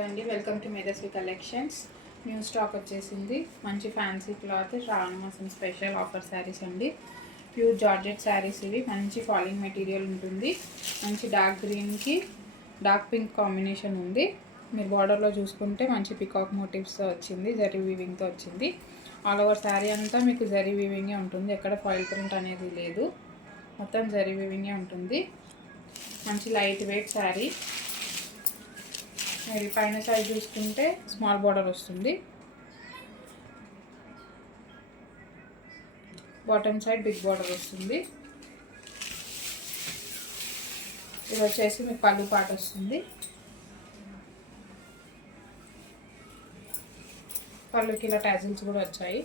అండి welcome to Medhasvi collections. New stock వచ్చేసింది. మంచి ఫ్యాన్సీ క్లాత్ శ్రావణ మాసం స్పెషల్ ఆఫర్ శారీస్ అండి. ప్యూర్ జార్జెట్ శారీస్ ఇవి. మంచి ఫాలింగ్ మెటీరియల్ ఉంటుంది. మంచి డార్క్ గ్రీన్కి డార్క్ పింక్ కాంబినేషన్ ఉంది. మీరు బార్డర్లో చూసుకుంటే మంచి పికాక్ మోటివ్స్తో వచ్చింది, జరీ వీవింగ్తో వచ్చింది. ఆల్ ఓవర్ శారీ అంతా మీకు జరీ వీవింగే ఉంటుంది. ఎక్కడ ఫాయిల్ ప్రింట్ అనేది లేదు, మొత్తం జరీ వీవింగే ఉంటుంది. మంచి లైట్ వెయిట్ శారీ. మరి పైన సైజ్ చూసుకుంటే స్మాల్ బార్డర్ వస్తుంది, బాటమ్ సైడ్ బిగ్ బార్డర్ వస్తుంది. ఇది వచ్చేసి మీకు పళ్ళు పాట వస్తుంది. పళ్ళుకి ఇలా టాజిల్స్ కూడా వచ్చాయి.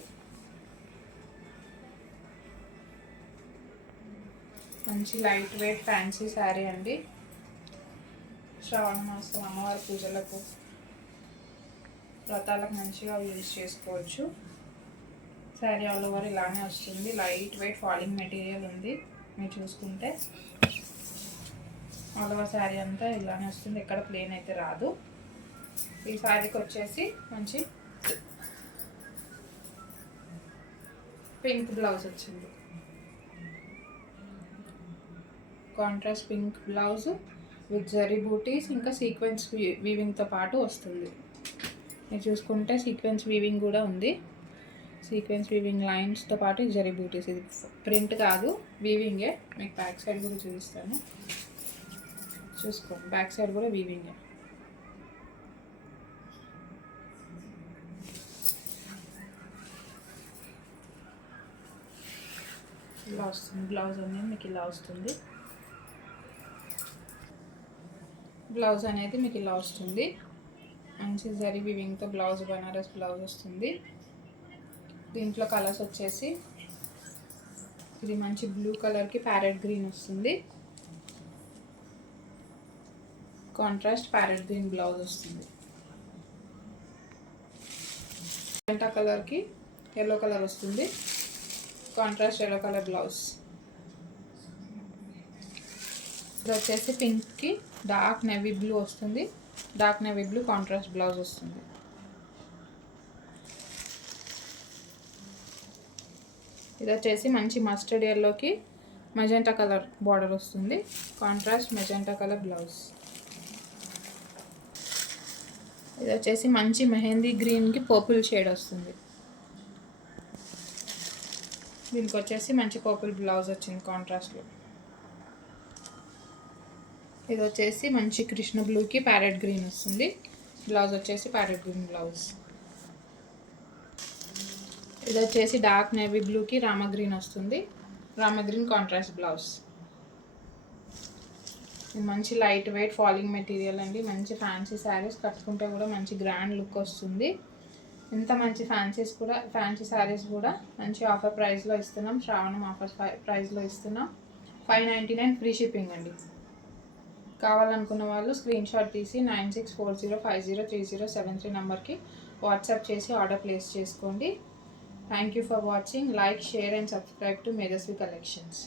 మంచి లైట్ వెయిట్ ఫ్యాన్సీ శారీ అండి. శ్రావణ మాసం అమ్మవారి పూజలకు, వ్రతాలకు మంచిగా యూజ్ చేసుకోవచ్చు. శారీ ఆల్ ఓవర్ ఇలానే వస్తుంది. లైట్ వెయిట్ ఫాలింగ్ మెటీరియల్ ఉంది. మీరు చూసుకుంటే ఆల్ ఓవర్ శారీ అంతా ఇలానే వస్తుంది, ఎక్కడ ప్లేన్ అయితే రాదు. ఈ శారీకి వచ్చేసి మంచి పింక్ బ్లౌజ్ వచ్చింది. Contrast pink blouse with zari buttis, ఇంకా సీక్వెన్స్ వీవింగ్తో పాటు వస్తుంది. మీరు చూసుకుంటే సీక్వెన్స్ వీవింగ్ కూడా ఉంది. సీక్వెన్స్ వీవింగ్ లైన్స్తో పాటు జరీ బూటీస్. ఇది ప్రింట్ కాదు, వీవింగే. మీకు బ్యాక్ సైడ్ కూడా చూపిస్తాను, చూసుకోండి. బ్యాక్ సైడ్ కూడా వీవింగే. ఇలా వస్తుంది బ్లౌజ్ అనేది మీకు ఇలా వస్తుంది. బ్లౌజ్ అనేది మీకు ఇలా వస్తుంది. మంచి జరీ వీవింగ్తో బ్లౌజ్, బనారస్ బ్లౌజ్ వస్తుంది. దీంట్లో కలర్స్ వచ్చేసి ఇది మంచి బ్లూ కలర్కి ప్యారెట్ గ్రీన్ వస్తుంది. కాంట్రాస్ట్ ప్యారెట్ గ్రీన్ బ్లౌజ్ వస్తుంది. మెజెంటా కలర్కి ఎల్లో కలర్ వస్తుంది. Contrast yellow colour blouse. ఇది వచ్చేసి పింక్కి డార్క్ నేవీ బ్లూ వస్తుంది. Dark navy blue contrast blouse వస్తుంది. ఇది వచ్చేసి మంచి మస్టర్డ్ ఎల్లోకి మెజెంటా కలర్ బార్డర్ వస్తుంది. Contrast magenta colour blouse. ఇది వచ్చేసి మంచి మెహందీ గ్రీన్కి పర్పుల్ షేడ్ వస్తుంది. దీనికి వచ్చేసి మంచి పర్పుల్ బ్లౌజ్ వచ్చింది కాంట్రాస్ట్లో. ఇది వచ్చేసి మంచి కృష్ణ బ్లూకి ప్యారెట్ గ్రీన్ వస్తుంది. బ్లౌజ్ వచ్చేసి ప్యారెట్ గ్రీన్ బ్లౌజ్. ఇది వచ్చేసి డార్క్ నేవీ బ్లూకి రామ గ్రీన్ వస్తుంది. Rama green contrast blouse. ఇది మంచి లైట్ వెయిట్ ఫాలింగ్ మెటీరియల్ అండి. మంచి ఫ్యాన్సీ శారీస్ కట్టుకుంటే కూడా మంచి గ్రాండ్ లుక్ వస్తుంది. ఇంత మంచి ఫ్యాన్సీ శారీస్ కూడా మంచి ఆఫర్ ప్రైస్లో ఇస్తున్నాం. శ్రావణం ఆఫర్ ప్రైస్లో ఇస్తున్నాం. 599 ఫ్రీ షిప్పింగ్ అండి. కావాలనుకున్న వాళ్ళు స్క్రీన్ షాట్ తీసి 9640503073 నెంబర్కి వాట్సాప్ చేసి ఆర్డర్ ప్లేస్ చేసుకోండి. Thank you for watching. Like, share and subscribe to Medhasvi collections.